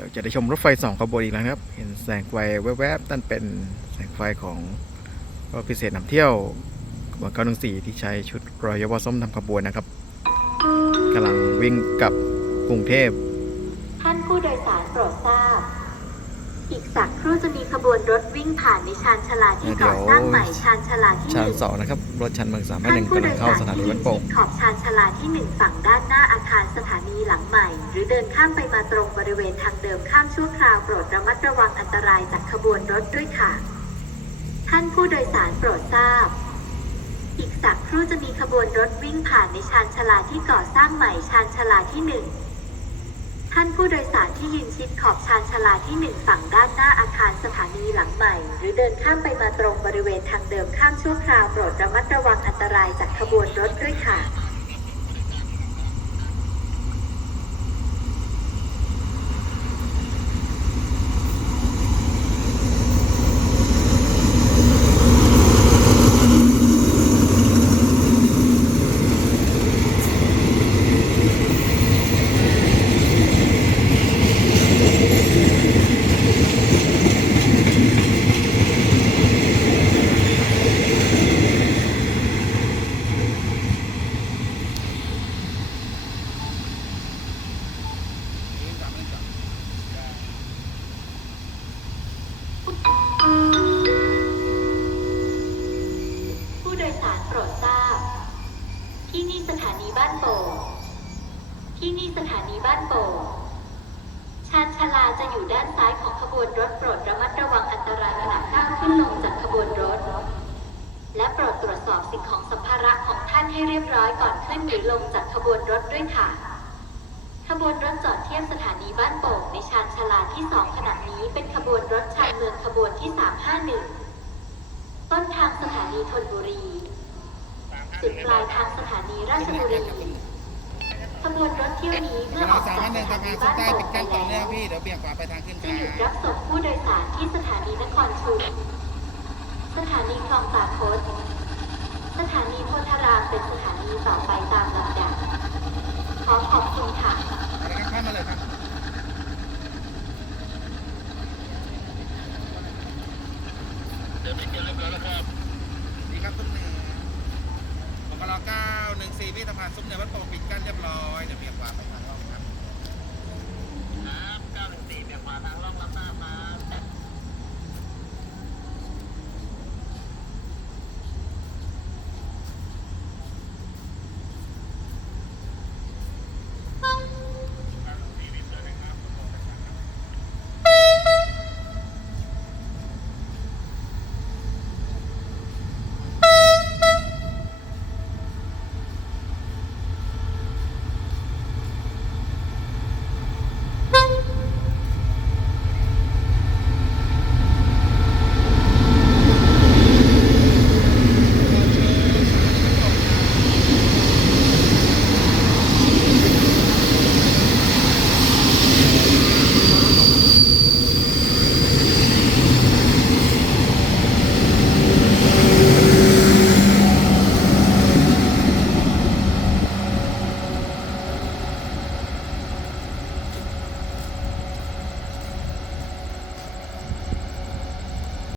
ดี๋ยวจะได้ชมรถไฟสองขบวนอีกแล้วครับ เห็นแสงไฟแวบๆนั่นเป็นแสงไฟของรถพิเศษนำเที่ยวขบวน914 ที่ใช้ชุดรอยยวส้มทำขบวนนะครับกำลังวิ่งกลับกรุงเทพ ท่านผู้โดยสารโปรดทราบ อีกสักครู่จะมีขบวนรถวิ่งผ่านในชานชาลาที่เดี๋ยวก่อสร้างใหม่ชานชาลาที่ชาหนนึ่งสองนะครับ รถชันเมืองสามห้าท่าหนนึ่งผู้กำโดลังยเข้าสารสถานีที่วัยืดนโป่ชิงดขอบชานชาลาที่หนึ่งฝั่งด้านหน้าอาคารสถานีหลังใหม่ หรือเดินข้ามไปมาตรงบริเวณทางเดิมข้ามชั่วคราวโปรดระมัดระวังอันตรายจากขบวนรถด้วยค่ะ ท่านผู้โดยสารโปรดทราบอีกสักครู่จะมีขบวนรถวิ่งผ่านในชานชาลาที่ก่อสร้างใหม่ชานชาลาที่หนึ่ง ท่านผู้โดยสารที่ยืนชิดขอบชานชาลาที่หนึ่งฝั่งด้านหน้าอาคารสถานีหลังใหม่ หรือเดินข้ามไปมาตรงบริเวณทางเดิมข้ามชั่วคราวโปรดระมัดระวังอันตรายจากขบวนรถด้วยค่ะ ผู้โดยสารโปรดทราบ ที่ นี่สถานีบ้านโป่งที่นี่สถานีบ้านโป่งชานชาลาจะอยู่ด้านซ้ายของขบวนรถโปรดระมัดระวังอันตรายขณะก้าวขึ้นลงจากขบวนรถ และโปรดตรวจสอบสิ่งของสัมภาระของท่านให้เรียบร้อยก่อนขึ้นหรือลงจากขบวนรถด้วยค่ะ ขบวนรถจอดเทียบสถานีบ้านโป่งในชานชาลาที่ 2 ขณะนี้เป็นขบวนรถชานเมืองขบวนที่ 351 ต้นทางสถานีธนบุรี จุดปลายทางสถานีราชบุรีขบวนรถเที่ยวนี้เมื่อออกสามจากพันหสนึ่งถาสะพานีนสุบ้าดนใต้โป่ปิงดไปกั้นต่อเนื่องวพี่เดี๋ยวเบี่ยงขวาไปทางขึ้นจะคาหยุดรับส่งผู้โดยสารที่สถานีนครชุมสถานีคลองตาคดสถานีโพธารามเป็นสถานีต่อไปตามลำดับขอขอบคุณค่ะอะไรกันข้ามมาเลยครับดีครับซุ้มหนึ่งบกลเก้าหนึ่ง สี่สะพานซุ้มเนี่ยวัดโป่งปิดกั้นเรียบร้อยเดี๋ยวเบี่ยงขวาไป